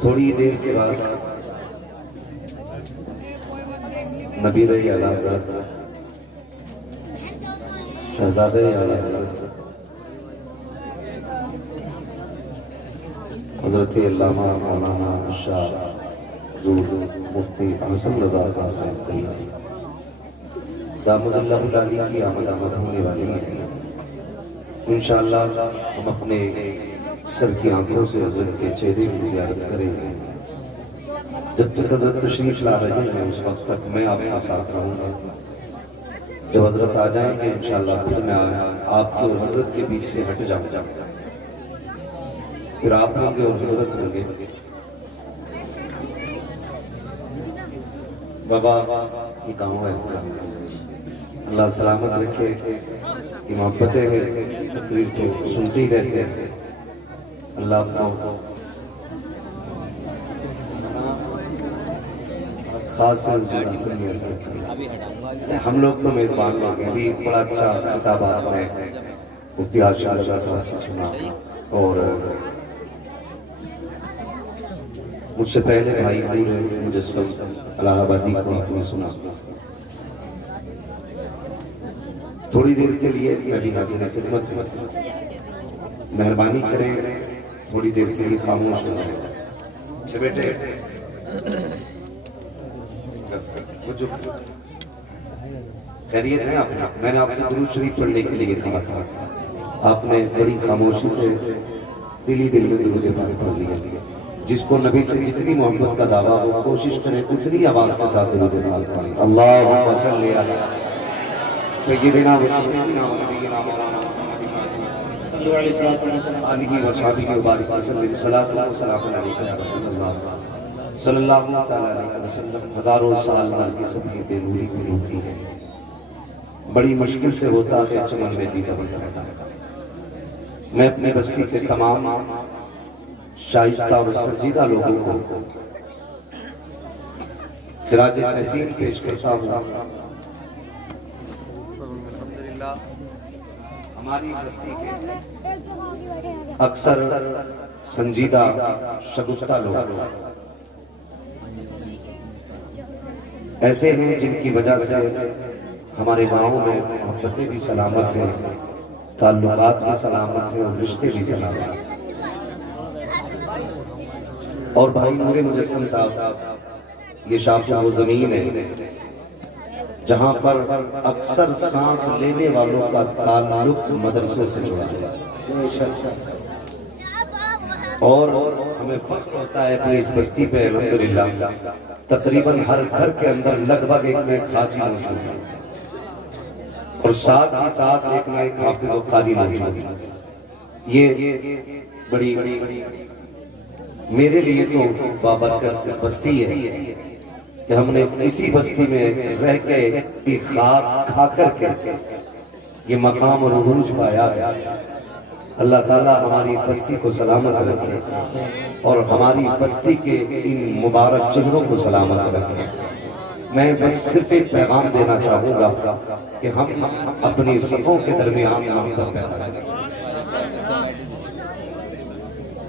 تھوڑی دیر کے بعد نبی اعلیٰ حضرت شہزادہ اعلیٰ حضرت حضرت علامہ مولانا اشار حضور مفتی حسن رضا خان صاحب دامت اللہ العالی کی آمد ہونے والی ہے۔ انشاءاللہ ہم اپنے سر کی آنکھوں سے حضرت کے چہرے کی زیارت کریں گے۔ جب تک حضرت تشریف لا رہے ہیں اس وقت تک میں آپ کے ساتھ رہوں گا۔ جب حضرت آ جائیں گے انشاءاللہ پھر میں آپ کے اور حضرت کے بیچ سے ہٹ جاؤں گا، پھر آپ ہوں گے اور حضرت ہوں گے۔ بابا یہ گاؤں ہے، اللہ سلامت رکھے، یہ محبتیں تقریر تو سنتے ہی رہتے ہیں۔ اللہ آپ کو خاص ہم لوگ تو میزبان لوگ ہیں، بھی بڑا اچھا خطاب آپ نے مفتی ہاشم رضا صاحب سے سنا، اور مجھ سے پہلے بھائی نور مجسم الہ آبادی کو آپ نے سنا۔ تھوڑی دیر کے لیے میں بھی حاضر خدمت ہوں، مہربانی کریں تھوڑی دیر کے لیے خاموش ہو جائیں۔ اچھا بیٹے خیریت ہے؟ آپ میں نے آپ سے درود شریف پڑھنے کے لیے کہا تھا، آپ نے بڑی خاموشی سے دل میں درود پاک پڑھ لیا۔ جس کو نبی سے جتنی محبت کا دعویٰ ہو کوشش کریں اتنی آواز کے ساتھ درود پاک پڑھیں۔ اللہم صلی علی سیدنا و شفیعنا و نبینا مولانا صلی علیہ وصحبہ وبارک وسلم، صلاۃ و سلام علیکہ یا رسول اللہ صلی اللہ تعالیٰ علیہ وسلم۔ ہزاروں سال کی سبھی بے نوری کو ہوتی ہے، بڑی مشکل سے ہوتا ہے چمن میں دیدہ پیدا۔ میں اپنے بستی کے تمام شائستہ اور سنجیدہ لوگوں کو خراج تحسین پیش کرتا ہوں۔ الحمدللہ ہماری بستی کے اکثر سنجیدہ شگفتہ لوگ ایسے ہیں جن کی وجہ سے ہمارے گاؤں میں محبتیں بھی سلامت ہیں، تعلقات بھی سلامت ہیں اور رشتے بھی سلامت ہیں۔ اور بھائی نور مجسم صاحب، یہ شاپور وہ زمین ہے جہاں پر اکثر سانس لینے والوں کا تعلق مدرسوں سے جڑا ہے، اور ہمیں فخر ہوتا ہے اپنی اس بستی پہ الحمدللہ تقریباً ہر گھر کے اندر لگ بھگ ایک نہ ایک حاجی موجود ہے، اور ساتھ ہی ساتھ ایک نہ ایک حافظ و قاری موجود ہے۔ یہ بڑی میرے لیے تو بابرکت بستی ہے کہ ہم نے اسی بستی میں رہ کے خاک کھا کر کے یہ مقام اور عروج پایا ہے۔ اللہ تعالیٰ ہماری بستی کو سلامت رکھے اور ہماری بستی کے ان مبارک چہروں کو سلامت رکھے۔ میں بس صرف ایک پیغام دینا چاہوں گا کہ ہم اپنی صفوں کے درمیان محبت پیدا کریں،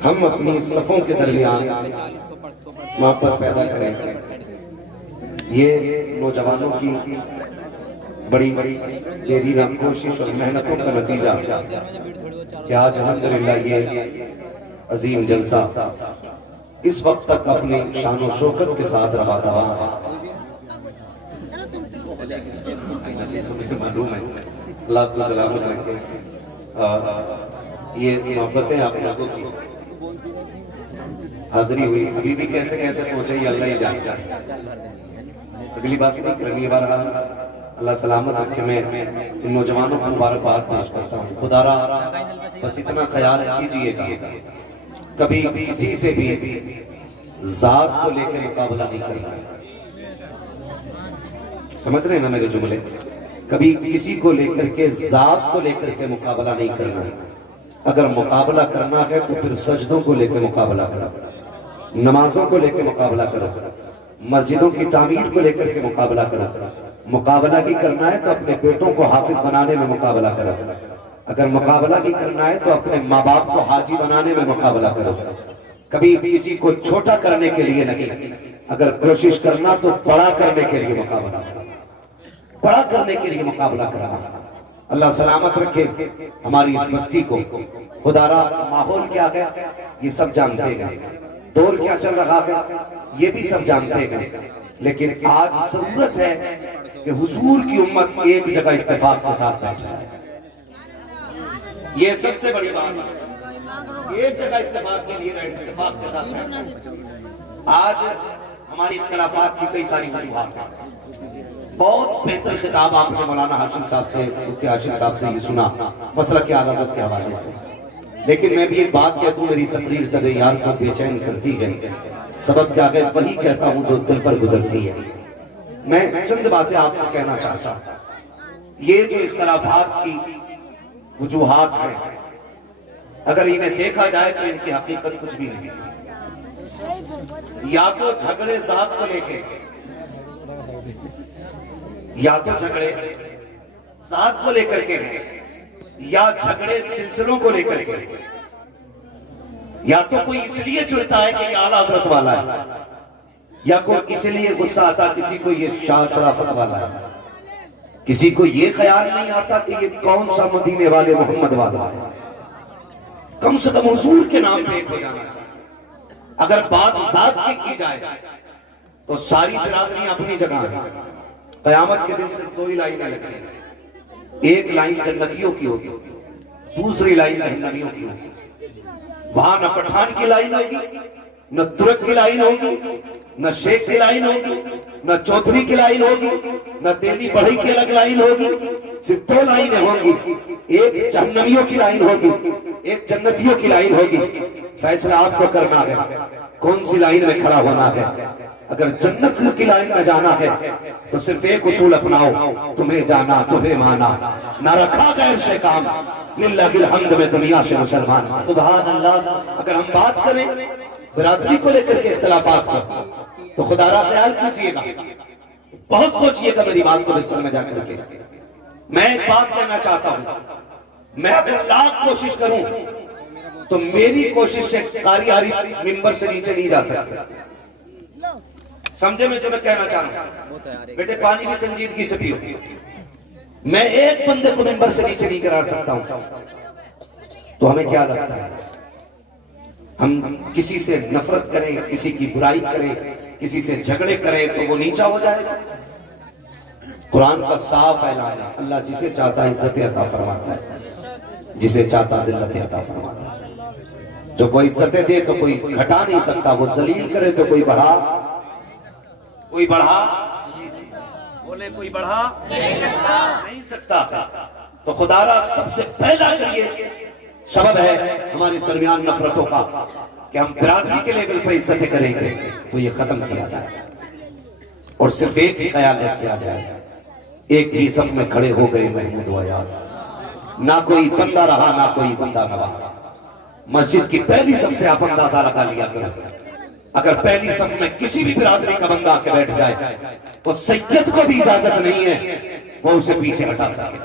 ہم اپنی صفوں کے درمیان محبت پیدا کریں۔ یہ نوجوانوں کی بڑی دیرینہ کوشش اور محنتوں کا نتیجہ کہ آج الحمدللہ یہ عظیم جلسہ اس وقت تک اپنی شان و شوکت کے ساتھ روا دوا ہے۔ معلوم ہے، اللہ آپ کو سلامت رکھے۔ یہ محبتیں آپ لوگوں کی حاضری ہوئی ابھی بھی کیسے پہنچے یہ اللہ ہی جانتا ہے، اگلی بات نہیں کرنی ہے۔ بہرحال اللہ سلامت رکھے، میں ان نوجوانوں کو مبارکباد پیش کرتا ہوں۔ خدا را بس اتنا خیال کیجئے گا کبھی کسی سے بھی ذات کو لے کے مقابلہ نہیں کرنا ہے، سمجھ رہے ہیں نا میرے جملے؟ کبھی کسی کو لے کر کے ذات کو لے کر کے مقابلہ نہیں کرنا ہے۔ اگر مقابلہ کرنا ہے تو پھر سجدوں کو لے کے مقابلہ کرو، نمازوں کو لے کے مقابلہ کرو، مسجدوں کی تعمیر کو لے کر کے مقابلہ کرو۔ مقابلہ کی کرنا ہے تو اپنے بیٹوں کو حافظ بنانے میں مقابلہ کرو، اگر مقابلہ کی کرنا ہے تو اپنے ماں باپ کو حاجی بنانے میں مقابلہ کرو، کبھی کسی کو چھوٹا کرنے کے لیے نہیں، اگر کوشش کرنا تو بڑا کرنے کے لیے مقابلہ کرنا، بڑا کرنے کے لیے مقابلہ کرنا۔ اللہ سلامت رکھے ہماری اس بستی کو۔ خدا را ماحول کیا ہے یہ سب جانتے ہیں، دور کیا چل رہا ہے یہ بھی سب جانتے ہیں، لیکن آج ضرورت ہے کہ حضور کی امت ایک جگہ اتفاق کے ساتھ بیٹھ جائے۔ یہ سب سے بڑی بات ہے، ایک جگہ اتفاق کے لیے اتفاق کے ساتھ بیٹھ جائے۔ آج ہماری اختلافات کی کئی ساری وجوہات ہیں۔ بہت بہتر خطاب آپ نے مولانا ہاشم صاحب سے، مفتی ہاشم صاحب سے یہ سنا مسلک کی عدالت کے حوالے سے، لیکن میں بھی ایک بات کہتا ہوں، میری تقریر طبع یار کو بے چین کرتی ہے، سبب کیا ہے وہی کہتا ہوں جو دل پر گزرتی ہے۔ میں چند باتیں آپ سے کہنا چاہتا ہوں۔ یہ جو اختلافات کی وجوہات ہیں، اگر انہیں دیکھا جائے تو ان کی حقیقت کچھ بھی نہیں، یا تو جھگڑے ذات کو لے کے، یا تو جھگڑے ذات کو لے کر کے ہیں، یا جھگڑے سلسلوں کو لے کر کے، یا تو کوئی اس لیے چڑھتا ہے کہ یہ اعلیٰ حضرت والا ہے، یا کوئی اس لیے غصہ آتا کسی کو یہ شان شرافت والا ہے، کسی کو یہ خیال نہیں آتا کہ یہ کون سا مدینے والے محمد والا ہے۔ کم سے کم حضور کے نام پہ ایک ہو جانا چاہیے۔ اگر بات ذات کی جائے تو ساری برادری اپنی جگہ ہے۔ قیامت کے دن صرف دو ہی لائنیں لگیں، ایک لائن جنتیوں کی ہوگی، دوسری لائن جہنمیوں کی ہوگی۔ وہاں نہ پٹھان کی لائن ہوگی، نہ ترک کی لائن ہوگی، نہ شیخ کی لائن ہوگی، نہ چودھری کی لائن ہوگی، نہ دہلی بڑھئی کی الگ لائن ہوگی، صرف دو لائنیں ہوں گی، ایک جہنمیوں کی لائن ہوگی، ایک جنتیوں کی لائن ہوگی۔ فیصلہ آپ کو کرنا ہے کون سی لائن میں کھڑا ہونا ہے۔ اگر جنت کی لائن میں جانا ہے تو صرف ایک اصول اپناؤ، تمہیں جانا تمہیں مانا، نہ رکھا غیر سے کام، للہ الحمد میں دنیا سے مسلمان۔ سبحان اللہ۔ اگر ہم بات کریں برادری کو لے کر کے اختلافات کا تو خدا را خیال کیجئے گا، بہت سوچئے گا میری بات کو بستر میں جا کر کے۔ میں ایک بات کہنا چاہتا ہوں، میں اگر لاکھ کوشش کروں تو میری کوشش سے قاری عارف ممبر سے نیچے نہیں جا سکتا۔ سمجھے میں جو میں کہنا چاہ رہا ہوں؟ بیٹے پانی بھی سنجیدگی سے پیو۔ میں ایک بندے کو ممبر سے نیچے نہیں کرا سکتا ہوں، تو ہمیں کیا لگتا ہے ہم کسی سے نفرت کریں، کسی کی برائی کریں، کسی سے جھگڑے کریں تو وہ نیچا ہو جائے گا؟ قرآن کا صاف اعلان ہے، اللہ جسے چاہتا ہے عزت عطا فرماتا ہے، جسے چاہتا ذلت عطا فرماتا ہے۔ جب وہ عزتیں دے تو کوئی گھٹا نہیں سکتا، وہ ذلیل کرے تو کوئی بڑھا بولے کوئی بڑھا نہیں سکتا۔ تو خدا را سب سے پہلا کریے سبب ہے ہمارے درمیان نفرتوں کا کہ ہم برادری کے لیول پر عزتیں کریں گے تو یہ ختم کیا جائے، اور صرف ایک ہی خیال رکھا جائے، ایک ہی صف میں کھڑے ہو گئے محمود و ایاز، نہ کوئی بندہ رہا نہ کوئی بندہ نواز۔ مسجد کی پہلی صف سے آپ اندازہ لگا لیا کرو، اگر پہلی صف میں کسی بھی برادری کا بندہ آ کے بیٹھ جائے تو سید کو بھی اجازت نہیں ہے وہ اسے پیچھے ہٹا سکے،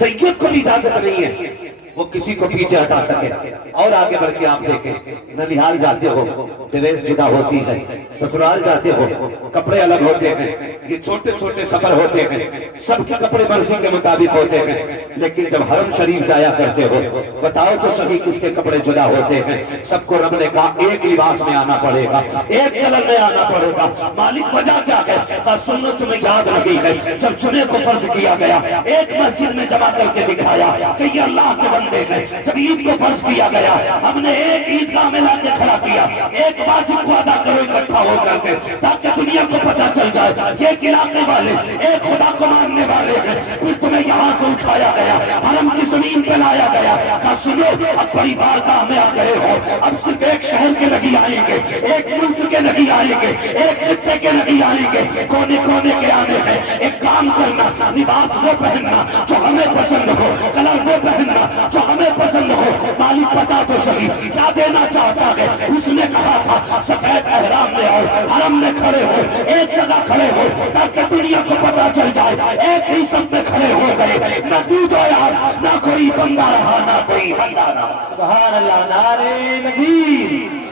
سید کو بھی اجازت نہیں ہے وہ کسی کو پیچھے ہٹا سکے۔ اور آگے بڑھ کے آپ دیکھیں، ننیہال جاتے ہو ڈریس جدا ہوتی ہے، سسرال جاتے ہو کپڑے الگ ہوتے ہیں، یہ چھوٹے چھوٹے سفر ہوتے ہیں، سب کے کپڑے مرضی کے مطابق ہوتے ہیں، لیکن جب حرم شریف جایا کرتے ہو بتاؤ تو صحیح کس کے کپڑے جدا ہوتے ہیں؟ سب کو رب نے کہا ایک لباس میں آنا پڑے گا، ایک کلر میں آنا پڑے گا۔ مالک وجہ کیا ہے؟ کہا سنت تمہیں یاد رکھی ہے، جب جمعے کو فرض کیا گیا ایک مسجد میں جمع کر کے دکھایا کہ یہ اللہ کے بندے ہیں۔ جب عید کو فرض کیا گیا ہم نے ایک عیدگاہ میں لا کے کھڑا کیا، ایک واجب کو ادا کرو اکٹھا ہو کر کے تاکہ دنیا کو پتہ چل جائے یہ علاقے والے ایک خدا کو ماننے والے ہیں۔ پھر تمہیں یہاں سے اٹھایا گیا، حرم کی زمین پہ لایا گیا، کہا سنو اب بڑی بارگاہ میں آ گئے ہو، اب صرف ایک شہر کے نہیں آئیں گے، ایک ملک کے نہیں آئیں گے، ایک خطے کے نہیں آئیں گے، کونے کونے کے آنے ہیں۔ ایک کام کرنا، لباس وہ پہننا جو ہمیں پسند ہو، کلر وہ پہننا جو ہمیں پسند ہو۔ مالک بتا تو صحیح کیا دینا چاہتا ہے؟ اس نے کہا تھا سفید احرام میں آؤ، حرم میں کھڑے ہو، ایک جگہ کھڑے ہو تاکہ دنیا کو پتہ چل جائے ایک ہی سب میں کھڑے ہو گئے، نہ دودھ نہ کوئی بندہ رہا نہ کوئی بندہ رہا۔ سبحان اللہ، نعرہ تکبیر۔